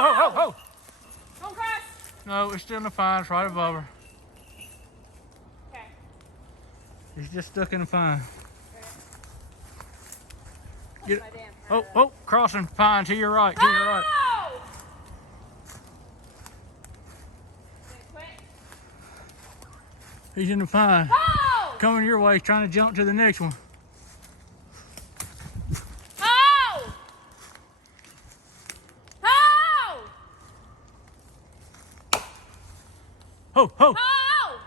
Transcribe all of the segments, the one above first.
ho! Don't cross. No, it's still in the fine. It's right above her. Okay. He's just stuck in the fine. Get, oh, crossing fine to your right, to your right. He's in the fine. Oh! Coming your way, trying to jump to the next one. Oh! Oh! Ho, ho! Oh!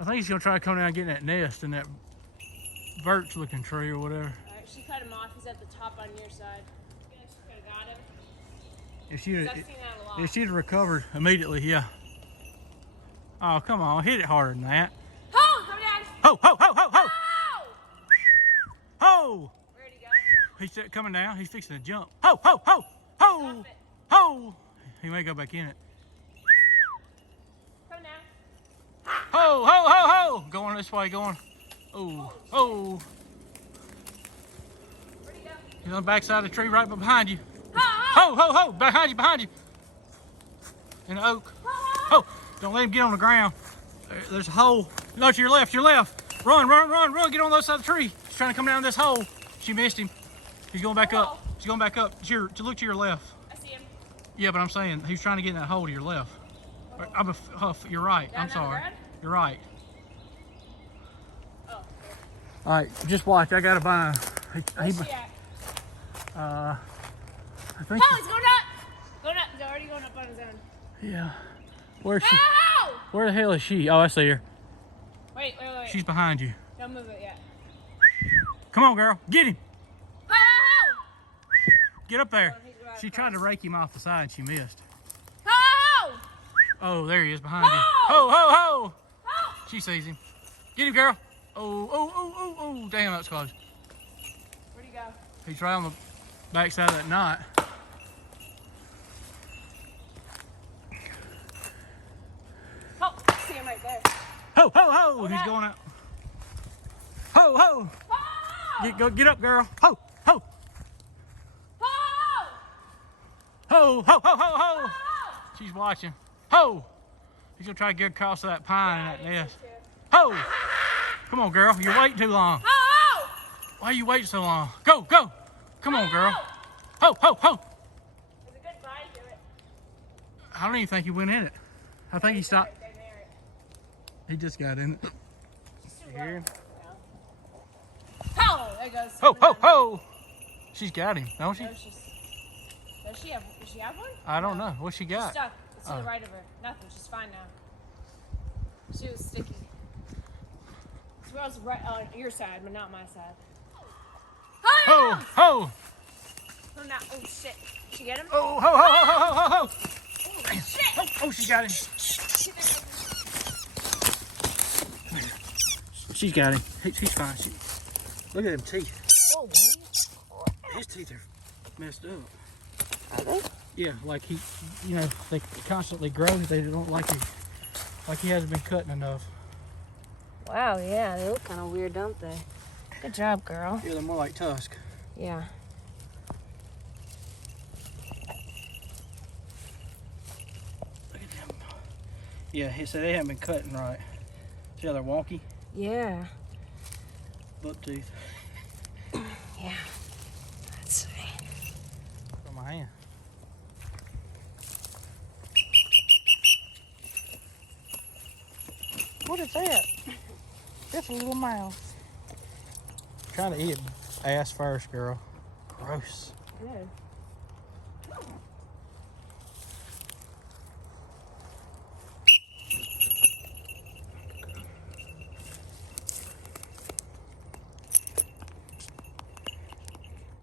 I think he's gonna try to come down and get in that nest in that birch looking tree or whatever. Alright, she cut him off. He's at the top on your side. I feel like she could have got him. If she'd, I've seen that a lot. if she'd have recovered immediately, yeah. Oh, come on, hit it harder than that. Oh, come down. Ho, ho, ho, ho, ho! Oh! Ho! Where'd he go? He's coming down. He's fixing to jump. Ho, ho, ho, ho! Stop it. Ho! He may go back in it. Come down. Ho, ho, ho, ho! Going this way, going. Oh, oh. Where'd he go? He's on the back side of the tree right behind you. Oh! Ho, ho, ho! Behind you, behind you. In the oak. Ho! Don't let him get on the ground. There's a hole. No, to your left, your left. Run, run, run, run. Get on the other side of the tree. He's trying to come down this hole. She missed him. He's going back up. He's going back up. To look to your left. I see him. Yeah, but I'm saying he's trying to get in that hole to your left. You're right. Down I'm sorry. ground? You're right. Oh. All right, just watch. I got to buy. Where's she at? I think. Oh, he's going up. Going up. He's already going up on his own. Yeah. Where's she? Oh! Where the hell is she? Oh, I see her. Wait. She's behind you. Don't move it yet. Come on, girl. Get him. Oh! Get up there. She tried to rake him off the side and she missed. Oh! Oh, there he is behind you. Oh! Ho, ho, ho. Oh! She sees him. Get him, girl. Oh. Damn, that was close. Where'd he go? He's right on the back side of that knot. Oh, I see him right there. Ho, ho, ho. Oh, He's that. going up. Ho, ho. Oh! Get up, girl. Ho, ho. Oh! Ho, ho, ho, ho, ho. Oh! She's watching. Ho. He's going to try to get across that pine Yeah, in that nest. too. Ho. Come on, girl. You're waiting too long. Oh! Why are you waiting so long? Go, go. Come on, girl. Ho, ho, ho. There's a good bite to it. I don't even think he went in it. I think he stopped. Right there. He just got in it. She's too You hear him? low. Oh, there goes. Ho, ho, ho. She's got him, don't she? No, does she have one? I don't know. What she She's got? stuck. It's to Oh. the right of her. Nothing. She's fine now. She was sticky. Squirrel's right on your side, but not my side. Ho, ho. Oh, no. Oh, shit. Did she get him? Oh, ho, ho, ho, ho, ho, ho. Oh, shit. Oh, she got him. She's got him. He's fine. Look at them teeth. Oh, His teeth are messed up. are they? Yeah, like they constantly grow. They don't like he hasn't been cutting enough. Wow, yeah. They look kind of weird, don't they? Good job, girl. Yeah, they're more like tusk. Yeah. Look at them. Yeah, he said they haven't been cutting right. See how they're wonky? Yeah. Buck teeth. Yeah. Let's see. From my hand. What is that? That's a little mouse. Trying to eat ass first, girl. Gross. Good.